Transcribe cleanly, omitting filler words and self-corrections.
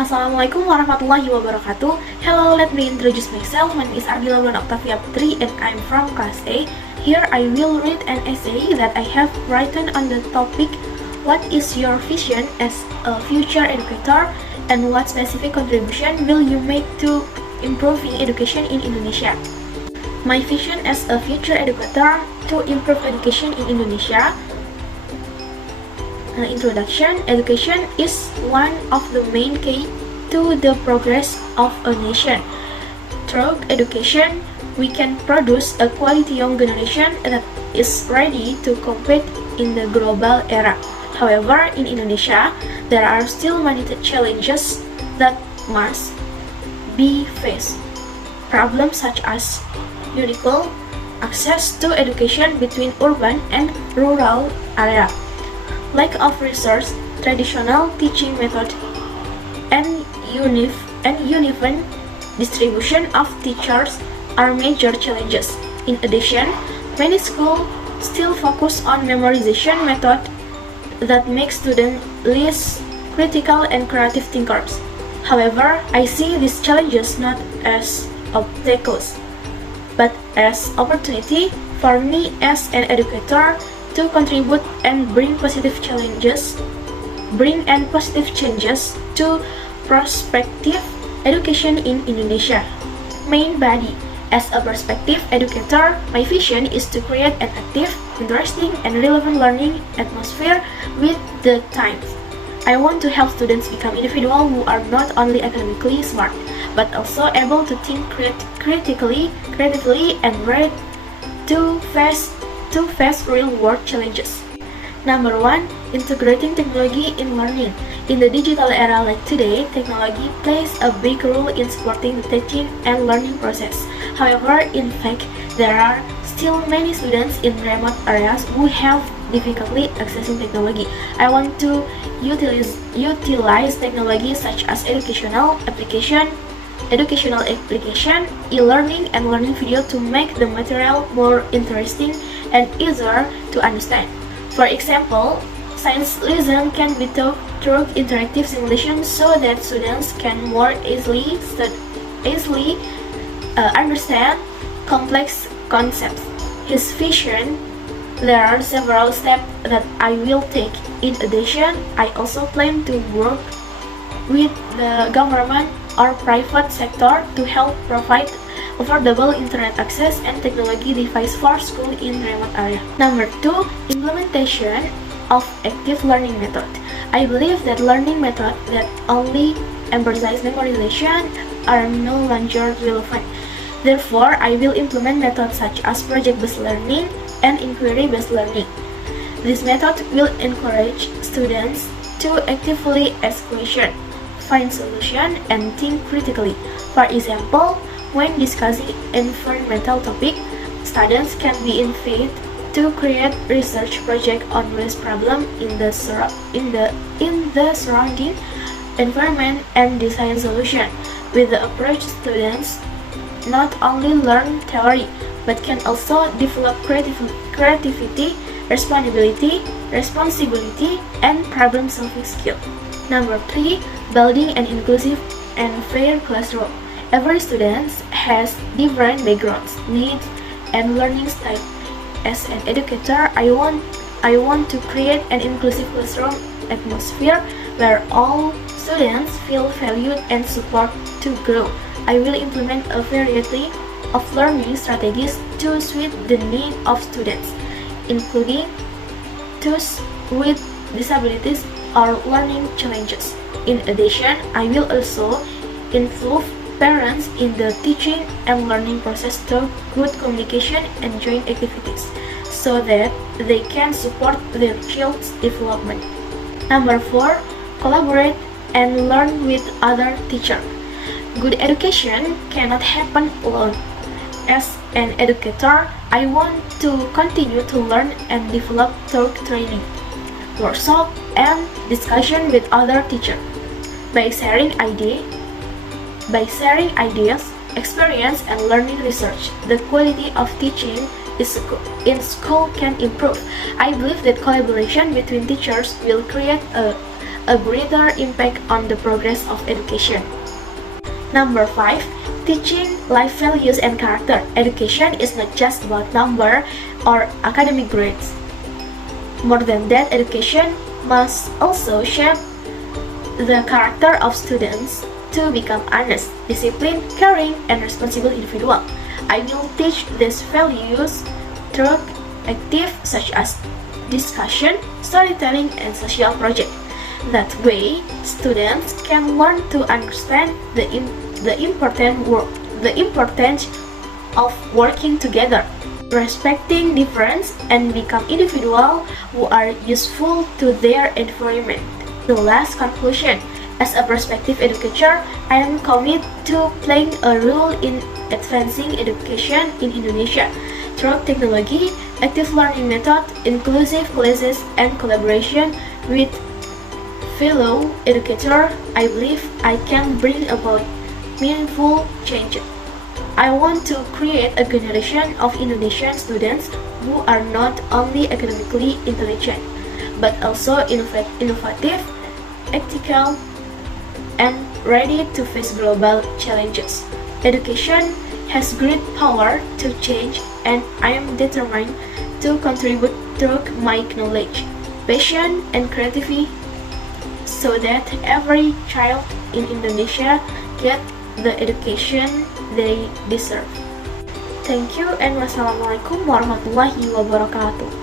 Assalamualaikum warahmatullahi wabarakatuh. Hello, let me introduce myself. My name is Ardila Bulan Octavia Putri and I'm from class A. Here I will read an essay that I have written on the topic What is your vision as a future educator and what specific contribution will you make to improving education in Indonesia? My vision as a future educator to improve education in Indonesia. Introduction. Education is one of the main key to the progress of a nation. Through education, we can produce a quality young generation that is ready to compete in the global era. However, in Indonesia, there are still many challenges that must be faced. Problems such as unequal access to education between urban and rural area, lack of resource, traditional teaching method, and uneven distribution of teachers are major challenges. In addition, many schools still focus on memorization method that make students less critical and creative thinkers. However, I see these challenges not as obstacles, but as opportunity for me as an educator to contribute and bring positive changes to prospective education in Indonesia. Main body. As a prospective educator, my vision is to create an active, interesting, and relevant learning atmosphere with the times. I want to help students become individuals who are not only academically smart, but also able to think critically, creatively, and ready to face real-world challenges. Number 1. Integrating technology in learning. In the digital era like today, technology plays a big role in supporting the teaching and learning process. However, in fact, there are still many students in remote areas who have difficulty accessing technology. I want to utilize technology such as educational application, e-learning, and learning video to make the material more interesting and easier to understand. For example, science lesson can be taught through interactive simulations so that students can more easily understand complex concepts. His vision. There are several steps that I will take. In addition, I also plan to work with the government or private sector to help provide affordable internet access and technology device for school in remote area. Number 2. Implementation of active learning method. I believe that learning methods that only emphasize memorization are no longer relevant. Therefore, I will implement methods such as project-based learning and inquiry-based learning. This method will encourage students to actively ask questions, find solutions, and think critically. For example, when discussing environmental topic, students can be invited to create research project on waste problem in the surrounding environment and design solution. With the approach, students not only learn theory but can also develop creativity, responsibility, and problem-solving skill. Number 3. Building an inclusive and fair classroom. Every student has different backgrounds, needs, and learning style. As an educator, I want to create an inclusive classroom atmosphere where all students feel valued and support to grow. I will implement a variety of learning strategies to suit the needs of students, including those with disabilities or learning challenges. In addition, I will also involve parents in the teaching and learning process through good communication and joint activities, so that they can support their child's development. Number 4. Collaborate and learn with other teachers. Good education cannot happen alone. As an educator, I want to continue to learn and develop through training, workshop, and discussion with other teachers. By sharing ideas, experience, and learning research, the quality of teaching in school can improve. I believe that collaboration between teachers will create a a greater impact on the progress of education. Number 5. Teaching life values and character. Education is not just about number or academic grades. More than that, education must also shape the character of students to become honest, disciplined, caring, and responsible individual. I will teach these values through activities such as discussion, storytelling, and social projects. That way, students can learn to understand the importance of working together, respecting difference, and become individuals who are useful to their environment. The last conclusion. As a prospective educator, I am committed to playing a role in advancing education in Indonesia through technology, active learning method, inclusive classes, and collaboration with fellow educators. I believe I can bring about meaningful change. I want to create a generation of Indonesian students who are not only academically intelligent, but also innovative, ethical, and ready to face global challenges. Education has great power to change, and I am determined to contribute through my knowledge, passion, and creativity so that every child in Indonesia get the education they deserve. Thank you and wassalamualaikum warahmatullahi wabarakatuh.